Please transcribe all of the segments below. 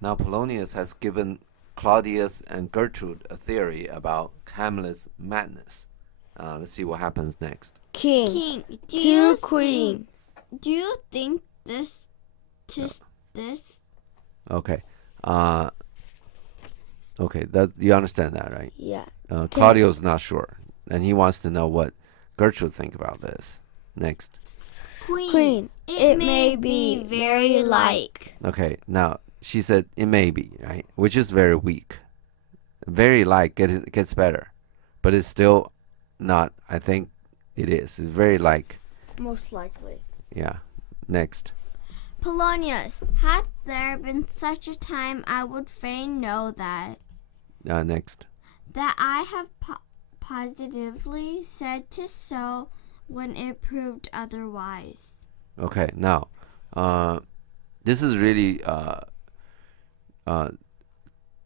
Now Polonius has given Claudius and Gertrude a theory about Hamlet's madness. Let's see what happens next. King. Queen. Do you think this? Okay. Okay, that you understand that, right? Yeah. Claudio's not sure, and he wants to know what Gertrude think about this. Next. Queen. It may be very like. Okay, now she said it may be, right? Which is very weak. Very like gets better, but it's still not. I think it is. It's very like. Most likely. Yeah. Next. Polonius, had there been such a time, I would fain know that. Next. That I have positively said 'tis so when it proved otherwise. Okay, now, this is really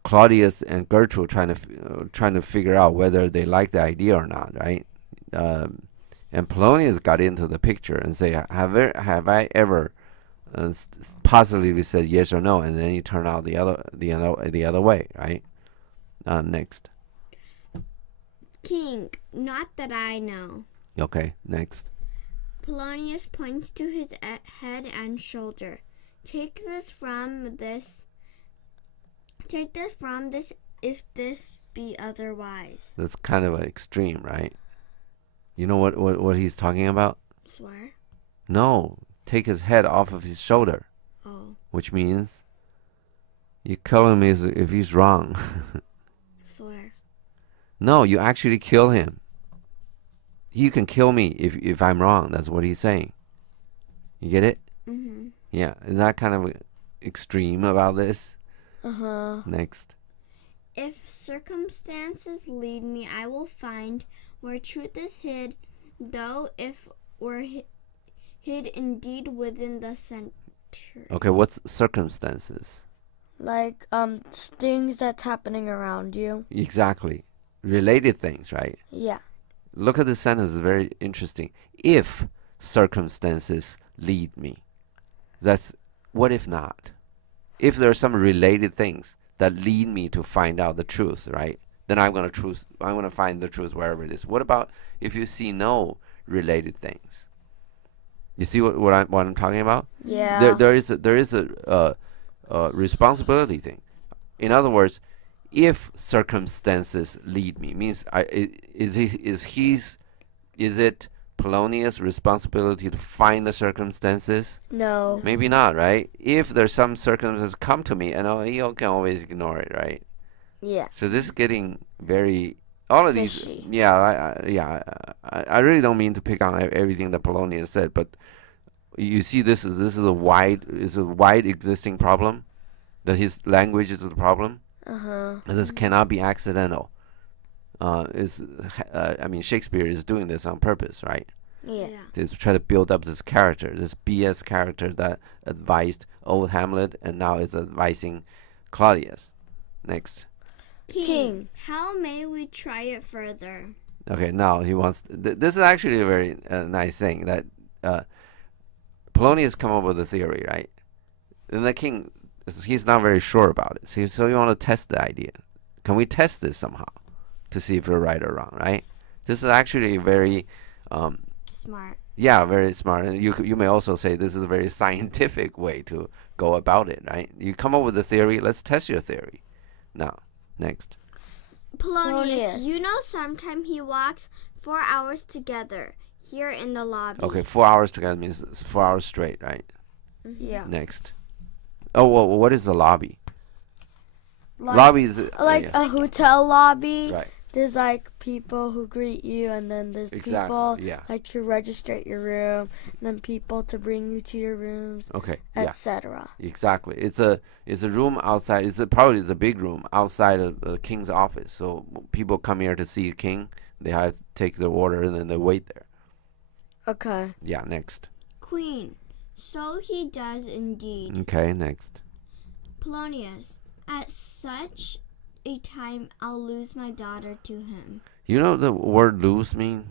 Claudius and Gertrude trying to figure out whether they like the idea or not, right? And Polonius got into the picture and say, have I ever positively said yes or no, and then you turn out the other way, right? Next. King, not that I know. Okay, next. Polonius points to his head and shoulder. Take this from this, if this be otherwise. That's kind of an extreme, right? You know what he's talking about? Swear? No, take his head off of his shoulder. Oh. Which means you kill him if he's wrong. Swear. No, you actually kill him. You can kill me if I'm wrong. That's what he's saying. You get it? Mm-hmm. Yeah. Is that kind of extreme about this? Uh-huh. Next. If circumstances lead me, I will find where truth is hid, though if were hid indeed within the center. Okay, what's circumstances? Like things that's happening around you. Exactly. Related things, right? Yeah. Look at this sentence, it's very interesting. If circumstances lead me. That's what if not? If there are some related things that lead me to find out the truth, right? Then I'm gonna find the truth wherever it is. What about if you see no related things? You see what I'm talking about? Yeah. There is a responsibility thing. In other words, if circumstances lead me, means is it Polonius' responsibility to find the circumstances? No. Maybe not, right? If there's some circumstances come to me, and you can always ignore it, right? Yeah. So this is getting very all of Fishy. these. Yeah, I really don't mean to pick on everything that Polonius said, but you see, this is a wide existing problem. That his language is the problem. Uh-huh. And this cannot be accidental. Shakespeare is doing this on purpose, right? Yeah. To try to build up this character, this BS character that advised old Hamlet and now is advising Claudius. Next. King. How may we try it further? Okay, now he wants. This is actually a very nice thing that Polonius come up with a theory, right? And the king, he's not very sure about it. So you want to test the idea. Can we test this somehow to see if you're right or wrong, right? This is actually very smart. Yeah, very smart. And you may also say this is a very scientific way to go about it, right? You come up with a theory. Let's test your theory. Now, next. Polonius, you know sometime he walks 4 hours together here in the lobby. Okay, 4 hours together means 4 hours straight, right? Yeah. Next. Oh, well, what is the lobby? Like, lobby is like a hotel lobby. Right. There's like people who greet you, and then there's people like to register at your room, and then people to bring you to your rooms. Okay. Etc. Exactly. It's a room outside. Probably a big room outside of the king's office. So people come here to see the king. They have to take their order and then they wait there. Okay. Yeah. Next. Queen. So he does indeed. Okay. Next. Polonius. At such a time, I'll lose my daughter to him. You know the word "lose" mean?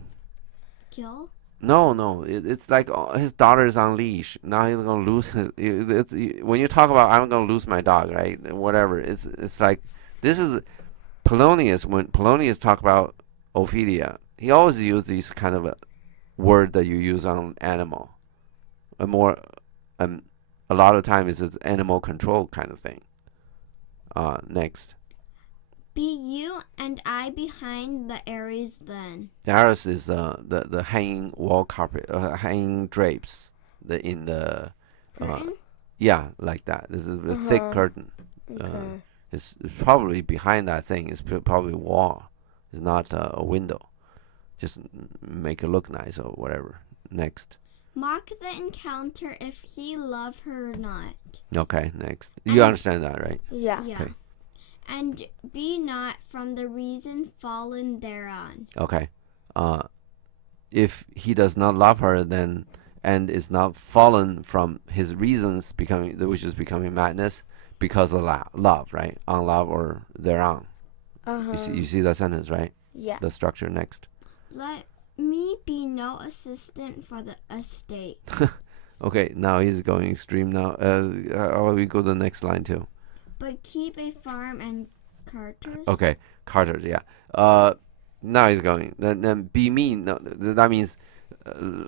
Kill? No. It's like his daughter is on leash. Now he's gonna lose his. When you talk about I'm gonna lose my dog, right? Whatever. It's like this is Polonius. When Polonius talk about Ophelia, he always uses these kind of a word that you use on animal. A more, a lot of times it's animal control kind of thing. Next. Be you and I behind the Aries then. The Aries is the hanging wall carpet, hanging drapes, in the Curtain? yeah, like that. This is a thick curtain. Okay. It's probably behind that thing. It's probably a wall. It's not a window. Just make it look nice or whatever. Next. Mark the encounter if he love her or not. Okay, next. You understand that, right? Yeah. Okay. And be not from the reason fallen thereon. Okay. If he does not love her, then and is not fallen from his reasons which is becoming madness because of love, right? On love or thereon. You see that sentence, right? Yeah. The structure next. Let me be no assistant for the estate. Okay, now he's going extreme now. We go to the next line too. But keep a farm and carters. Okay, carters, yeah. Now he's going. Then be mean. No, that means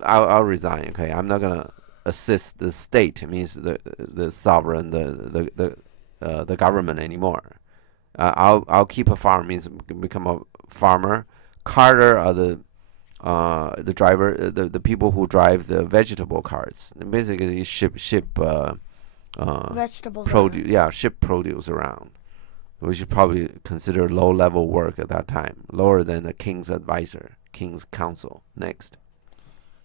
I'll resign. Okay, I'm not gonna assist the state. It means the sovereign, the government anymore. I'll keep a farm means become a farmer. Carter are the driver, the people who drive the vegetable carts. And basically ship vegetables produce. Yeah, ship produce around. We should probably consider low-level work at that time, lower than the king's advisor, king's counsel. Next.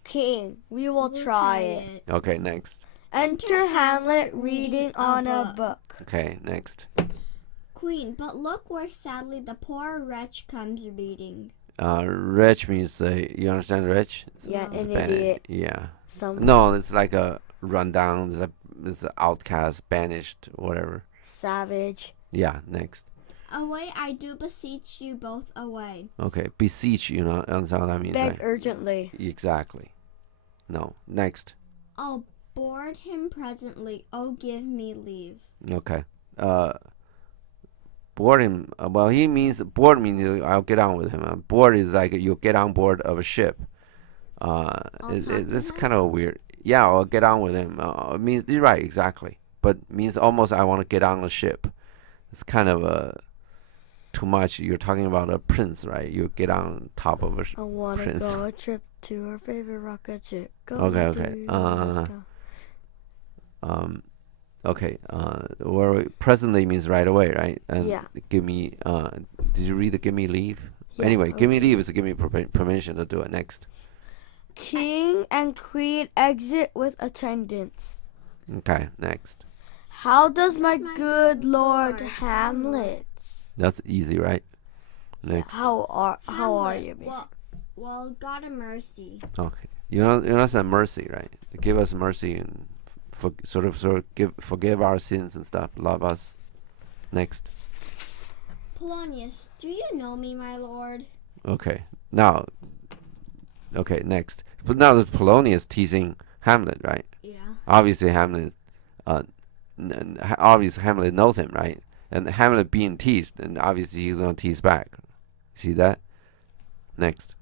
King, we will try it. Okay, next. Enter Hamlet reading on a book. Okay, next. Queen, but look where sadly the poor wretch comes reading. Wretch means you understand wretch? Yeah, an Spanish. idiot. Yeah. Some No, it's like a rundown. It's an outcast, banished, whatever. savage. Yeah, next. Away, I do beseech you both away. Okay, beseech, understand what that means, Beg right? urgently. Exactly. No, next. I'll board him presently. Oh, give me leave. Okay. Board him. Well, he means board means I'll get on with him. Board is like you get on board of a ship. It's kind of weird. Yeah, I'll get on with him. It means you're right, exactly. But means almost I want to get on the ship. It's kind of too much. You're talking about a prince, right? You get on top of a prince. I want to go a trip to our favorite rocket ship. Go Okay. let's go. Okay. Where presently means right away, right? And Yeah. give me. Did you read the give me leave? Yeah, Anyway, give me okay. leave is to give me permission to do it. Next. King and queen exit with attendants. Okay. Next. How does my good Lord Hamlet? That's easy, right? Next. How are Hamlet, you, basically? Well, God of mercy. Okay. You know that's mercy, right? Give us mercy and forgive our sins and stuff. Love us. Next. Polonius, do you know me, my lord? Okay. Now. Okay. Next. But now there's Polonius teasing Hamlet, right? Yeah. Obviously Hamlet. Obviously Hamlet knows him, right? And Hamlet being teased, and obviously he's gonna tease back. See that? Next.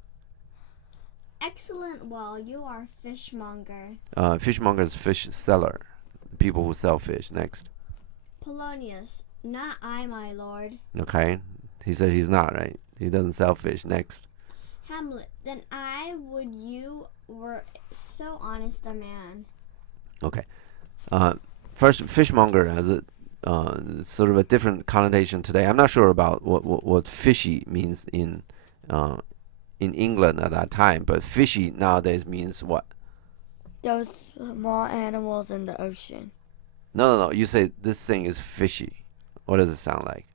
Excellent. Well, you are fishmonger. Fishmonger is fish seller. People who sell fish. Next. Polonius, not I, my lord. Okay. He said he's not, right? He doesn't sell fish. Next. Hamlet, then I would you were so honest a man. Okay. First, fishmonger has a sort of a different connotation today. I'm not sure about what fishy means in England at that time, but fishy nowadays means what? Those small animals in the ocean. No. You say this thing is fishy. What does it sound like?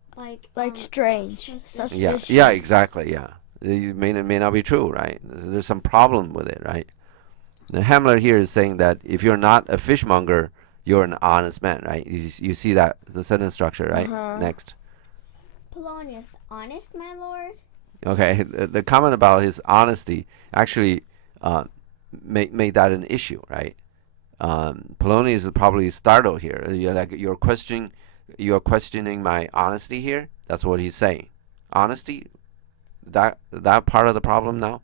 Like strange. Suspicious. Yeah, exactly. Yeah, it may not be true, right? There's some problem with it, right? The Hamlet here is saying that if you're not a fishmonger, you're an honest man, right? You see that the sentence structure, right? Next. Polonius, honest, my lord? Okay, the comment about his honesty actually make that an issue, right? Polonius is probably startled here. You're questioning my honesty here. That's what he's saying. Honesty, that part of the problem now.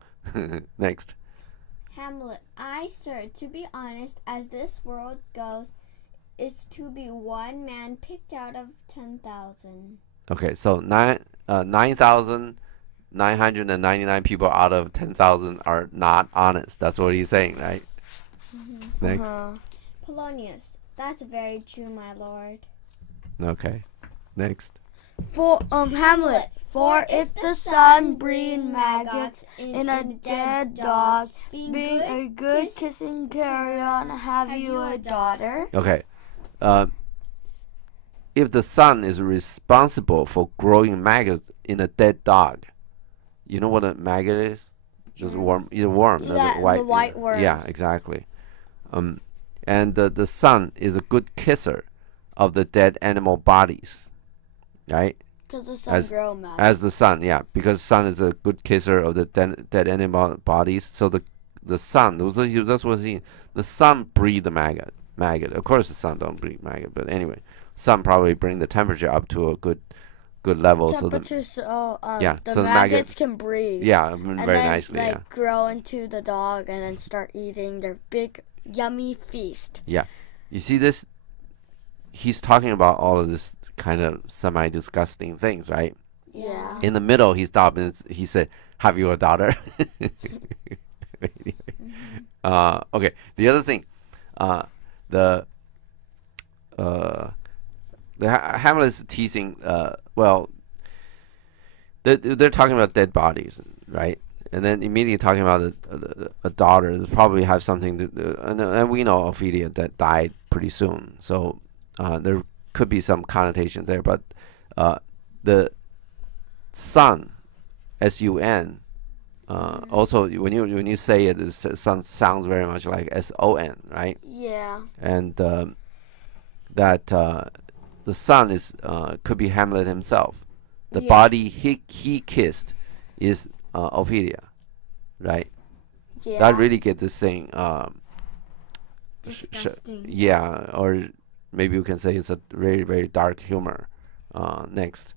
Next. Hamlet, I, sir, to be honest, as this world goes, is to be one man picked out of 10,000. Okay, so 9,999 people out of 10,000 are not honest. That's what he's saying, right? Next. Polonius, that's very true, my lord. Okay. Next. For Hamlet, for if the sun breed maggots in a dead dog, being a good kissing carrion, have you a daughter? Okay. If the sun is responsible for growing maggots in a dead dog, you know what a maggot is? Just worm. It's a worm. Yeah, the white worms. Yeah, exactly. And the sun is a good kisser of the dead animal bodies, right? Because the sun grows maggots. As the sun, yeah, because sun is a good kisser of the dead animal bodies. So the sun, that's what the sun breed the maggot. Of course, the sun don't breed maggot, but anyway, sun probably bring the temperature up to a good level. The maggots can breathe. Yeah, and very then, nicely. Grow into the dog and then start eating their big yummy feast. Yeah, you see this? He's talking about all of this kind of semi-disgusting things, right? Yeah. In the middle, he stopped and he said, "Have you a daughter?" Okay. The other thing, the Hamlet is teasing. Well, they're talking about dead bodies, right? And then immediately talking about a daughter. This probably have something to, and we know Ophelia that died pretty soon, so there could be some connotation there. But the sun, S-U-N, also when you say it, the sun sounds very much like S-O-N, right? Yeah. And that the sun is could be Hamlet himself. The body he kissed is Ophelia, right? Yeah. That really gets this thing. Disgusting. Yeah, or maybe we can say it's a very, very dark humor. Next.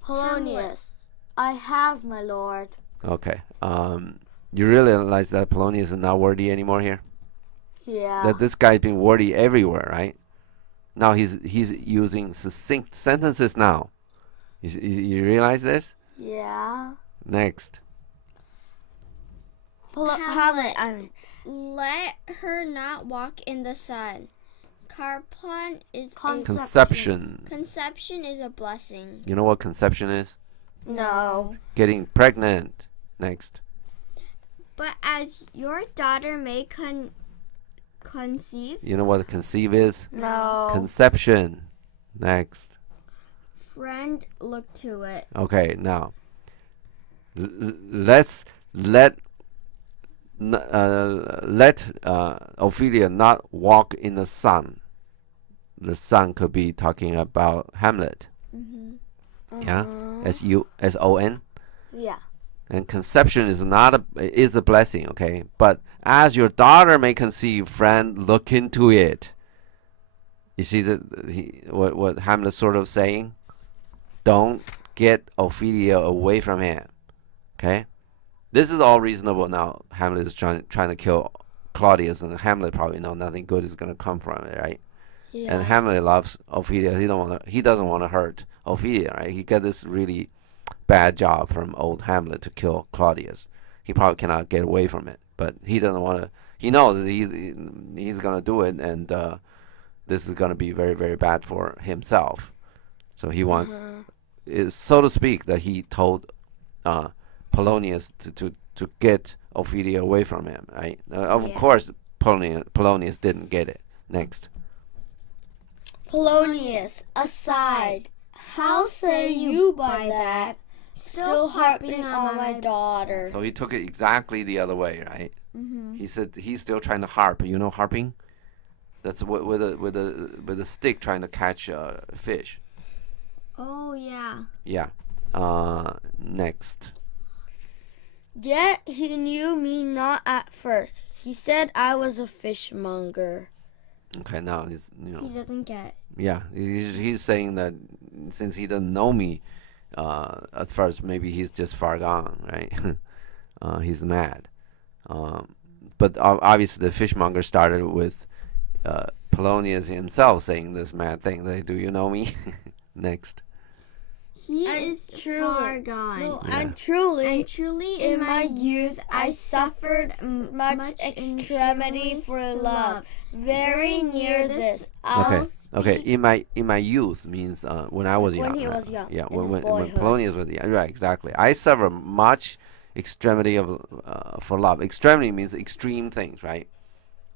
Polonius, I have, my lord. Okay. You realize that Polonius is not worthy anymore here? Yeah. That this guy's been worthy everywhere, right? Now he's using succinct sentences now. You realize this? Yeah. Next. Hamlet, let her not walk in the sun. Carpon is Conception. Conception is a blessing. You know what conception is? No. Getting pregnant. Next. But as your daughter may conceive. You know what conceive is? No. Conception. Next. Friend, look to it. Okay, now let's let Ophelia not walk in the sun. The sun could be talking about Hamlet. Yeah, S-U-S-O-N. Yeah. And conception is is a blessing. Okay, but as your daughter may conceive, friend, look into it. You see what Hamlet's sort of saying? Don't get Ophelia away from him. Okay? This is all reasonable now. Hamlet is trying to kill Claudius, and Hamlet probably know nothing good is going to come from it, right? Yeah. And Hamlet loves Ophelia. He doesn't want to hurt Ophelia, right? He got this really bad job from old Hamlet to kill Claudius. He probably cannot get away from it, but he doesn't want to. He knows that he's going to do it, and this is going to be very, very bad for himself. So he wants, so to speak, that he told Polonius to get Ophelia away from him, right? Of course, Polonius didn't get it. Next. Polonius, aside, how say you by that? Still harping on my daughter. So he took it exactly the other way, right? He said he's still trying to harp. You know harping? That's with a stick trying to catch a fish. Oh yeah. Yeah. Next. Yet he knew me not at first. He said I was a fishmonger. Okay, now he's He doesn't get. yeah, he's saying that since he doesn't know me at first, maybe he's just far gone, right? He's mad. But obviously, the fishmonger started with Polonius himself saying this mad thing. Like, do you know me? Next. He And is truly- far gone. No, Yeah. and truly, And truly, in my youth, I suffered much extremity for love. Very near this. Okay. I'll Okay. speak- In my youth means when I was young. When he right? was young, Yeah. in When his when boyhood. Polonius was young. Right. Exactly. I suffer much extremity of for love. Extremity means extreme things, right?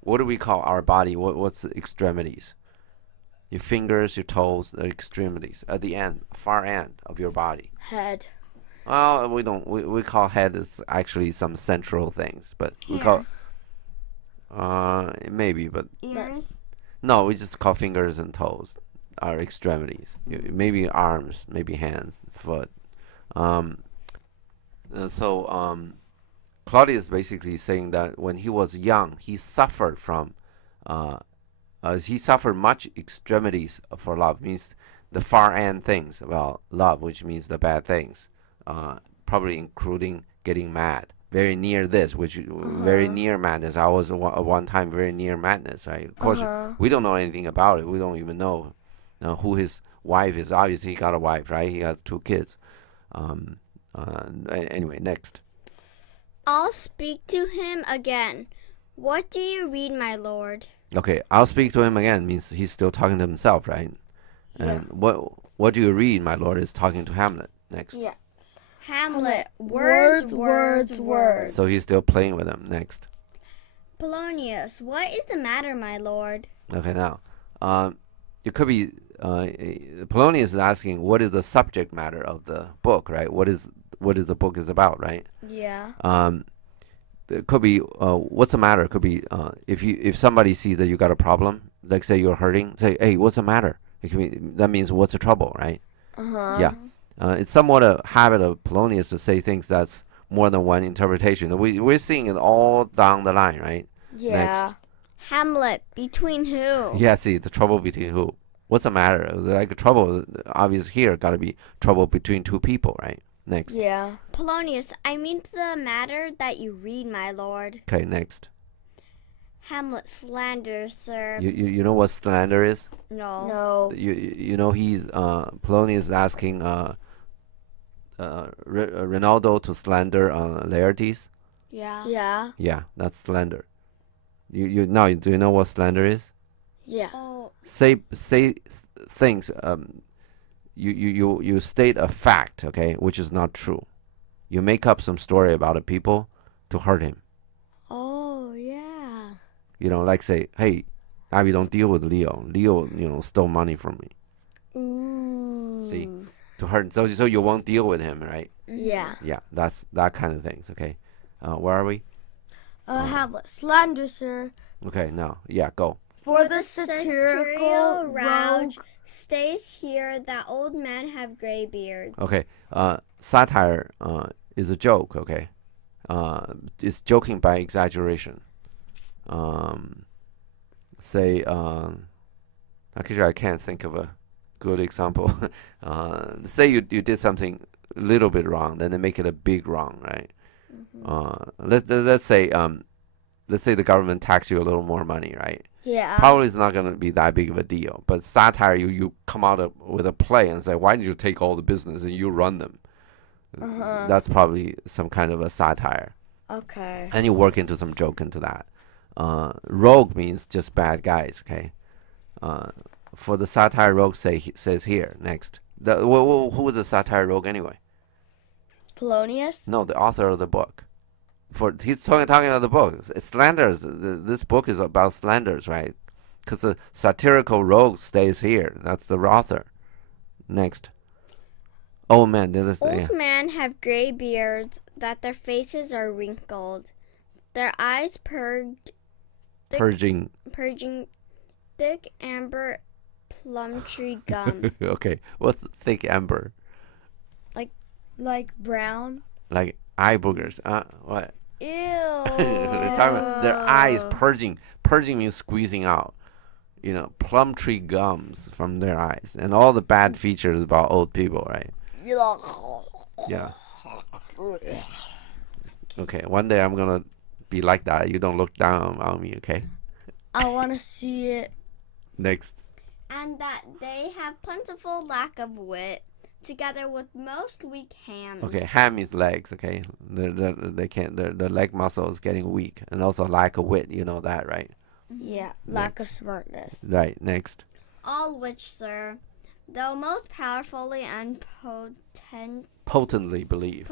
What do we call our body? What's the extremities? Your fingers, your toes, the extremities at the end, far end of your body. Head. Well, we don't. We call head is actually some central things, but we call maybe, but Ears. no, we just call fingers and toes our extremities. Maybe arms, maybe hands, foot. So Claudius basically saying that when he was young, he suffered from he suffered much extremities for love. Means the far end things about love, which means the bad things, probably including getting mad. Very near this, which very near madness. I was at one time very near madness, right? Of course, we don't know anything about it. We don't even know who his wife is. Obviously, he got a wife, right? He has 2 kids. Anyway, next. I'll speak to him again. What do you read, my lord? Okay, I'll speak to him again means he's still talking to himself, right? And what do you read, my lord, is talking to Hamlet. Next. Yeah. Hamlet. Words, words, words. So he's still playing with him. Next. Polonius, what is the matter, my lord? Okay, now, it could be Polonius is asking what is the subject matter of the book, right? What is the book is about, right? Yeah. It could be what's the matter? It could be if somebody sees that you got a problem, like say you're hurting, say, hey, what's the matter? It could be, that means what's the trouble, right? Yeah. It's somewhat a habit of Polonius to say things that's more than one interpretation. We're seeing it all down the line, right? Yeah. Next. Hamlet, between who? Yeah, see, the trouble between who? What's the matter? Like trouble, obvious here, got to be trouble between 2 people, right? Next. Yeah. Polonius, I mean the matter that you read, my lord. Okay, next. Hamlet, slander, sir. You know what slander is? No. No. You know he's Polonius is asking Ronaldo to slander Laertes. Yeah. Yeah. Yeah, that's slander. You now do you know what slander is? Yeah. Oh, Say things you state a fact, okay, which is not true. You make up some story about a people to hurt him. Oh, yeah. You know, like say, hey, Abby, don't deal with Leo. Leo, stole money from me. Ooh. See, to hurt. So you won't deal with him, right? Yeah. Yeah, that's that kind of things. Okay, where are we? Hamlet, slander, sir. Okay, now, yeah, go. For the satirical rogue. stays here that old men have gray beards. Okay, satire is a joke. Okay, it's joking by exaggeration. Say, actually, I can't think of a good example. Say you did something a little bit wrong, then they make it a big wrong, right? Let's say the government tax you a little more money, right? Yeah. Probably it's not going to be that big of a deal. But satire, you come out with a play and say, why did you take all the business and you run them? That's probably some kind of a satire. Okay. And you work into some joke into that. Rogue means just bad guys, okay? For the satire, rogue says here, next. Who was the satire rogue anyway? Polonius? No, the author of the book. He's talking about the book. It's slanders. This book is about slanders, right? Because the satirical rogue stays here. That's the author. Next. Old men. Old men have gray beards, that their faces are wrinkled, their eyes Purging. purging thick amber plum tree gum. Okay. What's thick amber? Like brown? Like eye boogers. What? We're talking about their eyes purging. Purging means squeezing out. You know, plum tree gums from their eyes, and all the bad features about old people, right? Yeah. Okay, one day I'm gonna be like that. You don't look down on me, okay? I want to see it. Next. And that they have plentiful lack of wit, together with most weak hams. Okay, ham means legs, okay? They can't. Their leg muscle is getting weak, and also lack of wit. You know that, right? Yeah, lack of smartness. Right. Next. All which, sir, though most powerfully and Potently believe.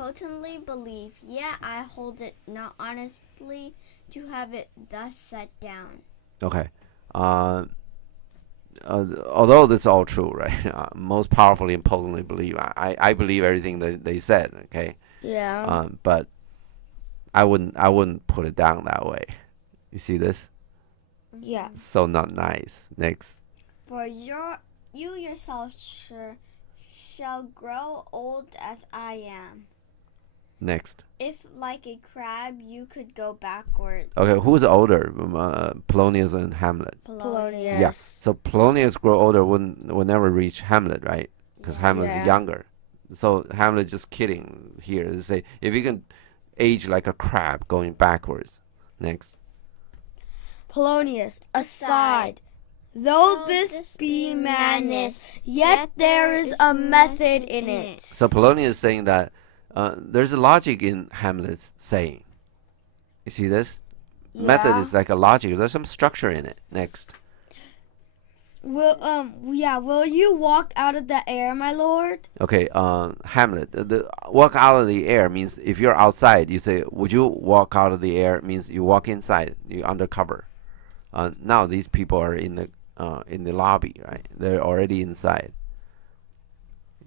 yet I hold it not honestly to have it thus set down. Okay. Although this is all true, right? Most powerfully and potently believe. I believe everything that they said. Okay. Yeah. But I wouldn't put it down that way. You see this? Yeah. So not nice. Next. For you yourself, sure, shall grow old as I am. Next. If like a crab you could go backward. Okay, who's older? Polonius and Hamlet. Polonius. Yeah. So Polonius grow older would never reach Hamlet, right? Because Hamlet's Yeah. younger. So Hamlet just kidding here. They say if you can age like a crab going backwards. Next. Polonius, aside. Though this be madness, yet there is a method in it. So Polonius is saying that there's a logic in Hamlet's saying. You see this? Method Yeah. is like a logic. There's some structure in it. Next. Will you walk out of the air, my lord? Okay, Hamlet. The walk out of the air means if you're outside, you say, would you walk out of the air? Means you walk inside. You undercover. Now these people are in the lobby, right? They're already inside.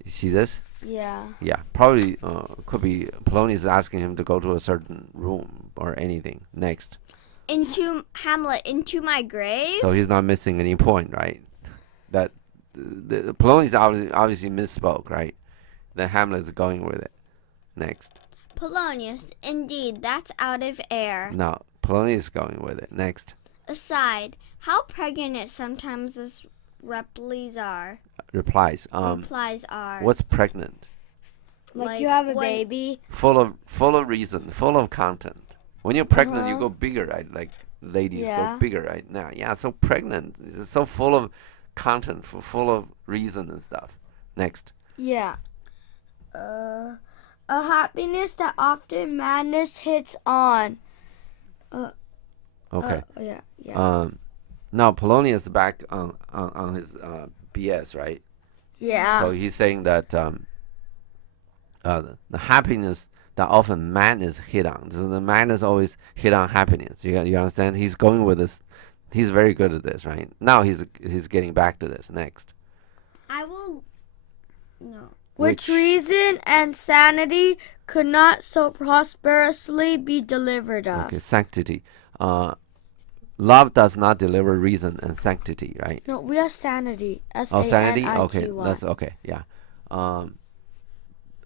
You see this? Yeah. Yeah, probably could be Polonius asking him to go to a certain room or anything. Next. Into Hamlet, into my grave? So he's not missing any point, right? That the Polonius obviously misspoke, right? Then Hamlet's going with it. Next. Polonius, indeed, that's out of air. No, Polonius is going with it. Next. Aside, how pregnant sometimes his replies are. Replies. Replies are. What's pregnant? Like you have a when- baby. Full of reason, full of content. When you're pregnant, you go bigger, right? Like ladies Yeah. go bigger, right? Now, yeah, so pregnant, it's so full of content, full of reason and stuff. Next. Yeah. A happiness that often madness hits on. Okay. Yeah. Now Polonius is back on his BS, right? Yeah. So he's saying that the happiness that often madness hit on. So the madness always hit on happiness. You understand? He's going with this. He's very good at this, right? Now he's getting back to this. Next. I will. No. Which reason and sanity could not so prosperously be delivered of. Okay, sanctity. Love does not deliver reason and sanctity, right? No, we have sanity. Oh, sanity. Okay, that's okay. Yeah.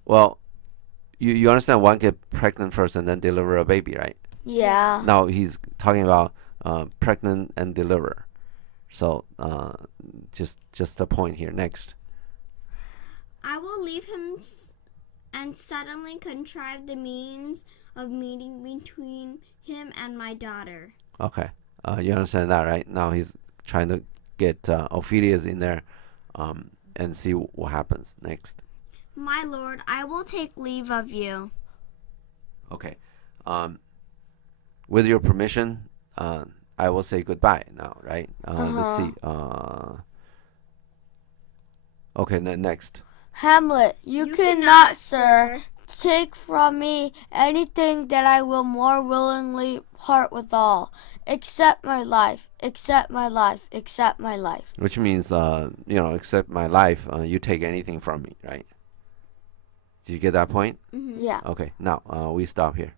Well, you understand one get pregnant first and then deliver a baby, right? Yeah. Now he's talking about pregnant and deliver. So just a point here. Next. I will leave him and suddenly contrive the means of meeting between him and my daughter. Okay. You understand that, right? Now he's trying to get Ophelia's in there and see what happens. Next. My lord, I will take leave of you. Okay. With your permission, I will say goodbye now, right? Let's see. Okay, next. Hamlet, you cannot, sir, take from me anything that I will more willingly part withal, except my life, except my life, except my life. Which means, except my life, you take anything from me, right? Did you get that point? Yeah. Okay, now we stop here.